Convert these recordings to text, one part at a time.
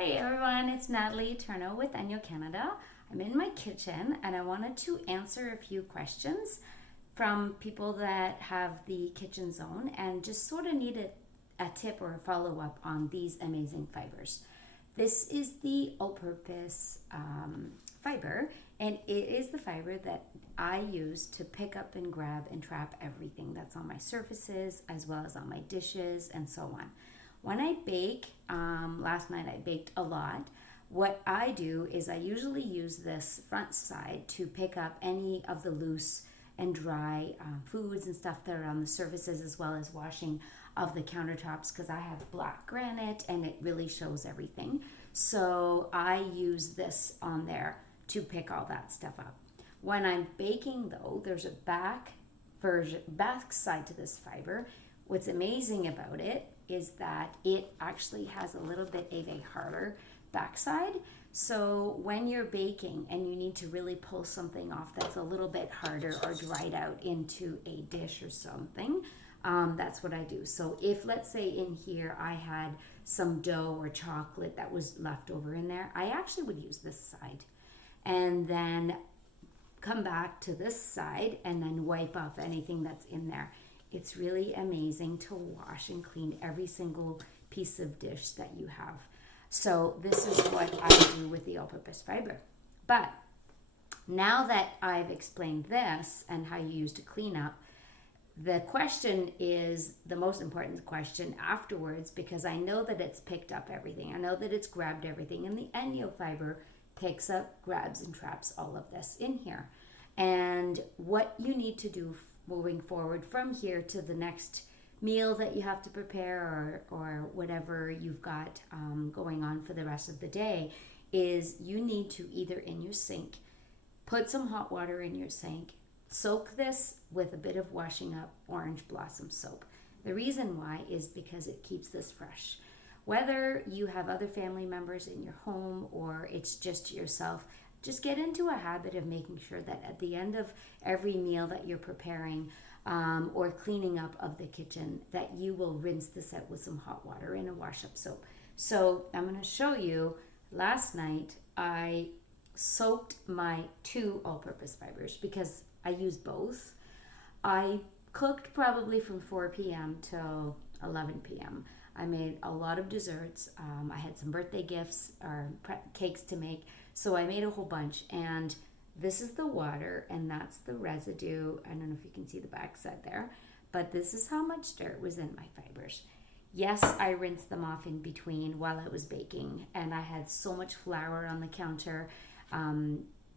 Hi everyone, it's Natalie Eterno with Enyo Canada. I'm in my kitchen and I wanted to answer a few questions from people that have the kitchen zone and just sort of needed a tip or a follow-up on these amazing fibers. This is the all-purpose fiber, and it is the fiber that I use to pick up and grab and trap everything that's on my surfaces as well as on my dishes and so on. When I bake, last night I baked a lot. What I do is I usually use this front side to pick up any of the loose and dry foods and stuff that are on the surfaces, as well as washing of the countertops, because I have black granite and it really shows everything. So I use this on there to pick all that stuff up. When I'm baking though, there's a back side to this fiber. What's amazing about it is that it actually has a little bit of a harder backside. So when you're baking and you need to really pull something off that's a little bit harder or dried out into a dish or something, that's what I do. So if, let's say in here I had some dough or chocolate that was left over in there, I actually would use this side and then come back to this side and then wipe off anything that's in there. It's really amazing to wash and clean every single piece of dish that you have. So this is what I do with the all-purpose fiber. But now that I've explained this and how you use to clean up, the question is the most important question afterwards, because I know that it's picked up everything. I know that it's grabbed everything, and the Enyo fiber picks up, grabs, and traps all of this in here. And what you need to do moving forward from here to the next meal that you have to prepare, or whatever you've got going on for the rest of the day, is you need to either in your sink, put some hot water in your sink, soak this with a bit of washing up orange blossom soap. The reason why is because it keeps this fresh. Whether you have other family members in your home or it's just yourself, just get into a habit of making sure that at the end of every meal that you're preparing or cleaning up of the kitchen, that you will rinse this out with some hot water and a wash up soap. So I'm going to show you. Last night I soaked my 2 all-purpose fibers because I use both. I cooked probably from 4 p.m. till 11 p.m. I made a lot of desserts. I had some birthday gifts or cakes to make. So I made a whole bunch, and this is the water, and that's the residue. I don't know if you can see the back side there, but this is how much dirt was in my fibers. Yes, I rinsed them off in between while I was baking, and I had so much flour on the counter.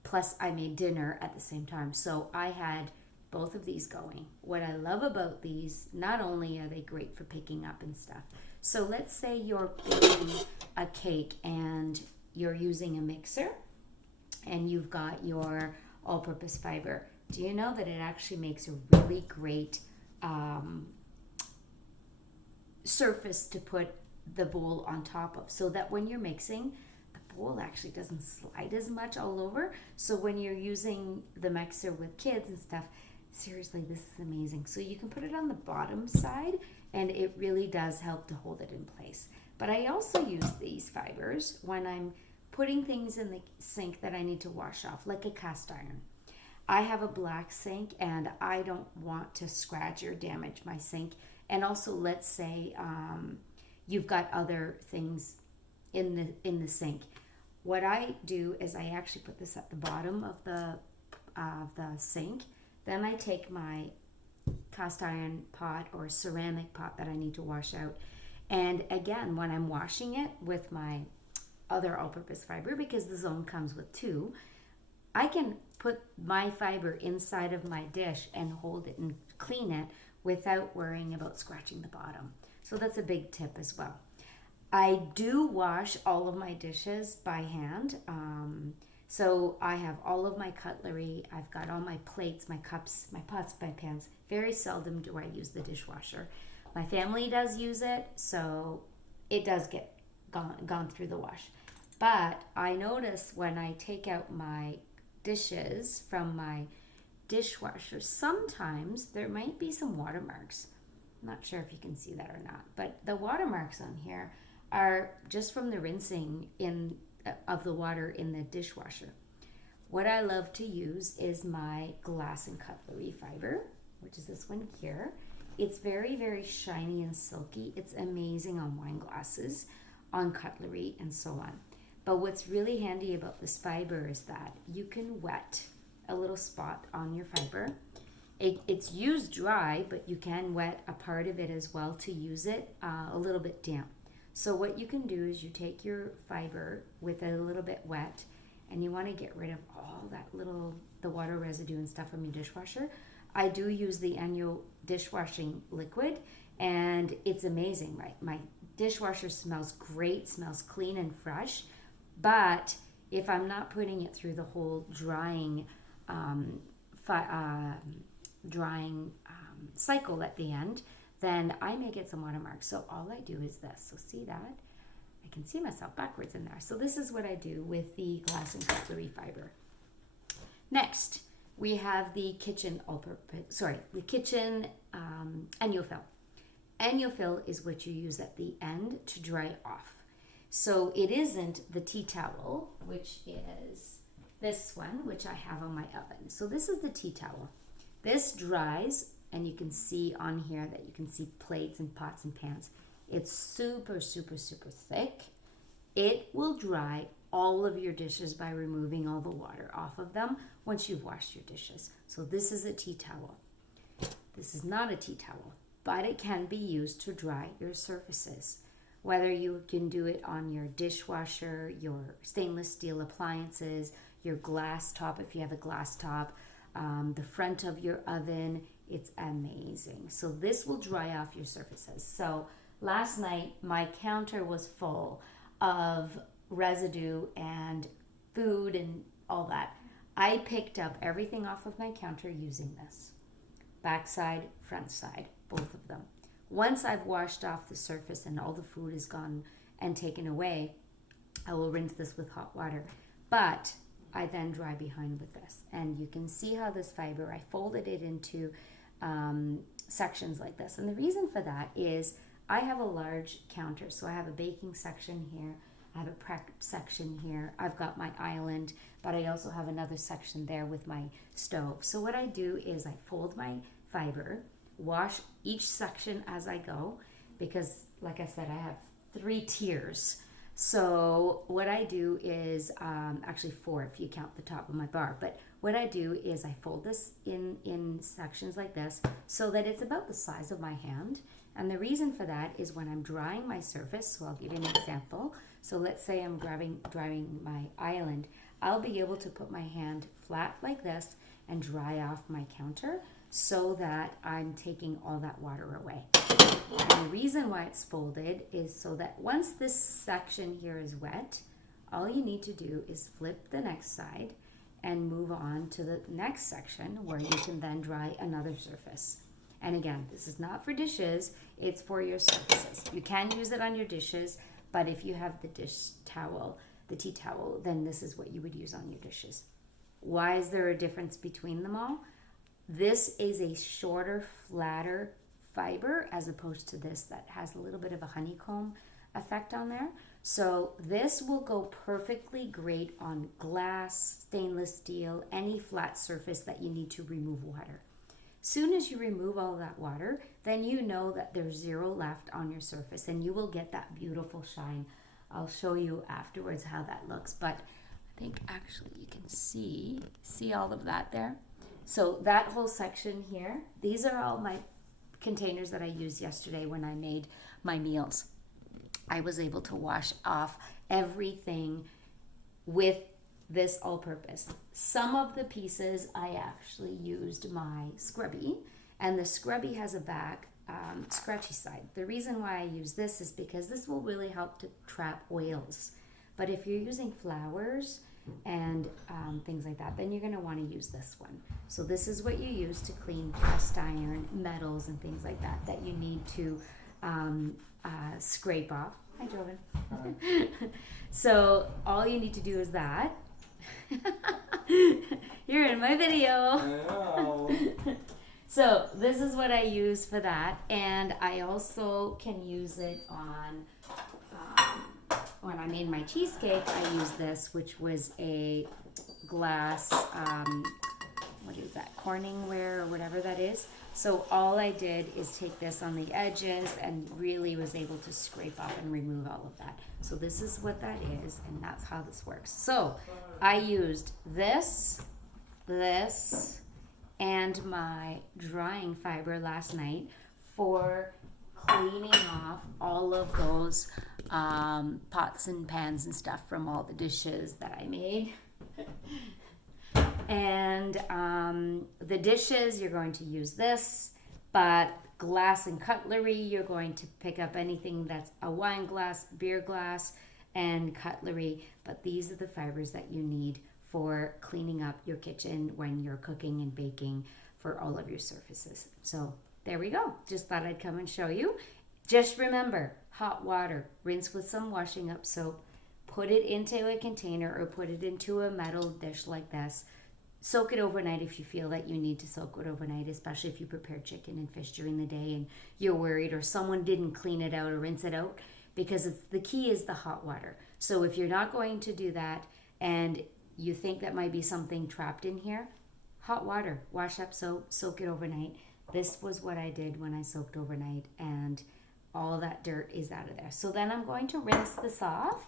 Plus, I made dinner at the same time, so I had both of these going. What I love about these, not only are they great for picking up and stuff. So let's say you're baking a cake and you're using a mixer and you've got your all-purpose fiber. Do you know that it actually makes a really great surface to put the bowl on top of, so that when you're mixing, the bowl actually doesn't slide as much all over. So when you're using the mixer with kids and stuff, seriously, this is amazing. So you can put it on the bottom side and it really does help to hold it in place. But I also use these fibers when I'm putting things in the sink that I need to wash off, like a cast iron. I have a black sink and I don't want to scratch or damage my sink. And also, let's say you've got other things in the sink. What I do is I actually put this at the bottom of the sink. Then I take my cast iron pot or ceramic pot that I need to wash out. And again, when I'm washing it with my other all-purpose fiber, because the zone comes with 2, I can put my fiber inside of my dish and hold it and clean it without worrying about scratching the bottom. So that's a big tip as well. I do wash all of my dishes by hand. So I have all of my cutlery. I've got all my plates, my cups, my pots, my pans. Very seldom do I use the dishwasher. My family does use it, so it does get gone through the wash. But I notice when I take out my dishes from my dishwasher, sometimes there might be some watermarks. I'm not sure if you can see that or not, but the watermarks on here are just from the rinsing of the water in the dishwasher. What I love to use is my glass and cutlery fiber, which is this one here. It's very, very shiny and silky. It's amazing on wine glasses, on cutlery, and so on. But what's really handy about this fiber is that you can wet a little spot on your fiber. It's used dry, but you can wet a part of it as well to use it a little bit damp. So what you can do is you take your fiber with it a little bit wet, and you want to get rid of all the water residue and stuff from your dishwasher. I do use the annual dishwashing liquid, and it's amazing. My dishwasher smells great, smells clean and fresh, but if I'm not putting it through the whole drying cycle at the end, then I may get some watermarks. So all I do is this. So see that? I can see myself backwards in there. So this is what I do with the glass and cutlery fiber. Next, we have the kitchen annual-fill. Annual-fill is what you use at the end to dry off. So it isn't the tea towel, which is this one, which I have on my oven. So this is the tea towel. This dries, and you can see on here that you can see plates and pots and pans. It's super, super, super thick. It will dry all of your dishes by removing all the water off of them once you've washed your dishes. So this is a tea towel. This is not a tea towel, but it can be used to dry your surfaces. Whether you can do it on your dishwasher, your stainless steel appliances, your glass top if you have a glass top, the front of your oven, it's amazing. So this will dry off your surfaces. So last night my counter was full of residue and food and all that. I picked up everything off of my counter using this. Backside, front side, both of them. Once I've washed off the surface and all the food is gone and taken away, I will rinse this with hot water. But I then dry behind with this. And you can see how this fiber, I folded it into sections like this. And the reason for that is I have a large counter. So I have a baking section here. I have a prep section here. I've got my island, but I also have another section there with my stove. So what I do is I fold my fiber, wash each section as I go, because like I said, I have 3 tiers. So what I do is, actually 4 if you count the top of my bar, but what I do is I fold this in sections like this so that it's about the size of my hand. And the reason for that is when I'm drying my surface, so I'll give you an example. So let's say I'm drying my island, I'll be able to put my hand flat like this and dry off my counter so that I'm taking all that water away. And the reason why it's folded is so that once this section here is wet, all you need to do is flip the next side and move on to the next section where you can then dry another surface. And again, this is not for dishes, it's for your surfaces. You can use it on your dishes, but if you have the dish towel, the tea towel, then this is what you would use on your dishes. Why is there a difference between them all? This is a shorter, flatter fiber as opposed to this that has a little bit of a honeycomb effect on there. So this will go perfectly great on glass, stainless steel, any flat surface that you need to remove water. Soon as you remove all that water, then you know that there's 0 left on your surface and you will get that beautiful shine. I'll show you afterwards how that looks, but I think actually you can see all of that there. So that whole section here, these are all my containers that I used yesterday when I made my meals. I was able to wash off everything with this all-purpose. Some of the pieces I actually used my scrubby, and the scrubby has a back scratchy side. The reason why I use this is because this will really help to trap oils. But if you're using flowers and things like that, then you're going to want to use this one. So this is what you use to clean cast iron, metals, and things like that that you need to scrape off. Hi, Joven. So all you need to do is that. You're in my video. So this is what I use for that, and I also can use it on I made my cheesecake, I used this, which was a glass, what is that, Corningware or whatever that is. So all I did is take this on the edges and really was able to scrape off and remove all of that. So this is what that is, and that's how this works. So I used this, and my drying fiber last night for cleaning off all of those pots and pans and stuff from all the dishes that I made. And the dishes, you're going to use this, but glass and cutlery, you're going to pick up anything that's a wine glass, beer glass, and cutlery. But these are the fibers that you need for cleaning up your kitchen when you're cooking and baking for all of your surfaces. So there we go. Just thought I'd come and show you. Just remember, hot water, rinse with some washing up soap, put it into a container or put it into a metal dish like this. Soak it overnight if you feel that you need to soak it overnight, especially if you prepare chicken and fish during the day and you're worried or someone didn't clean it out or rinse it out, because the key is the hot water. So if you're not going to do that and you think that might be something trapped in here, hot water, wash up soap, soak it overnight. This was what I did when I soaked overnight, and all that dirt is out of there. So then I'm going to rinse this off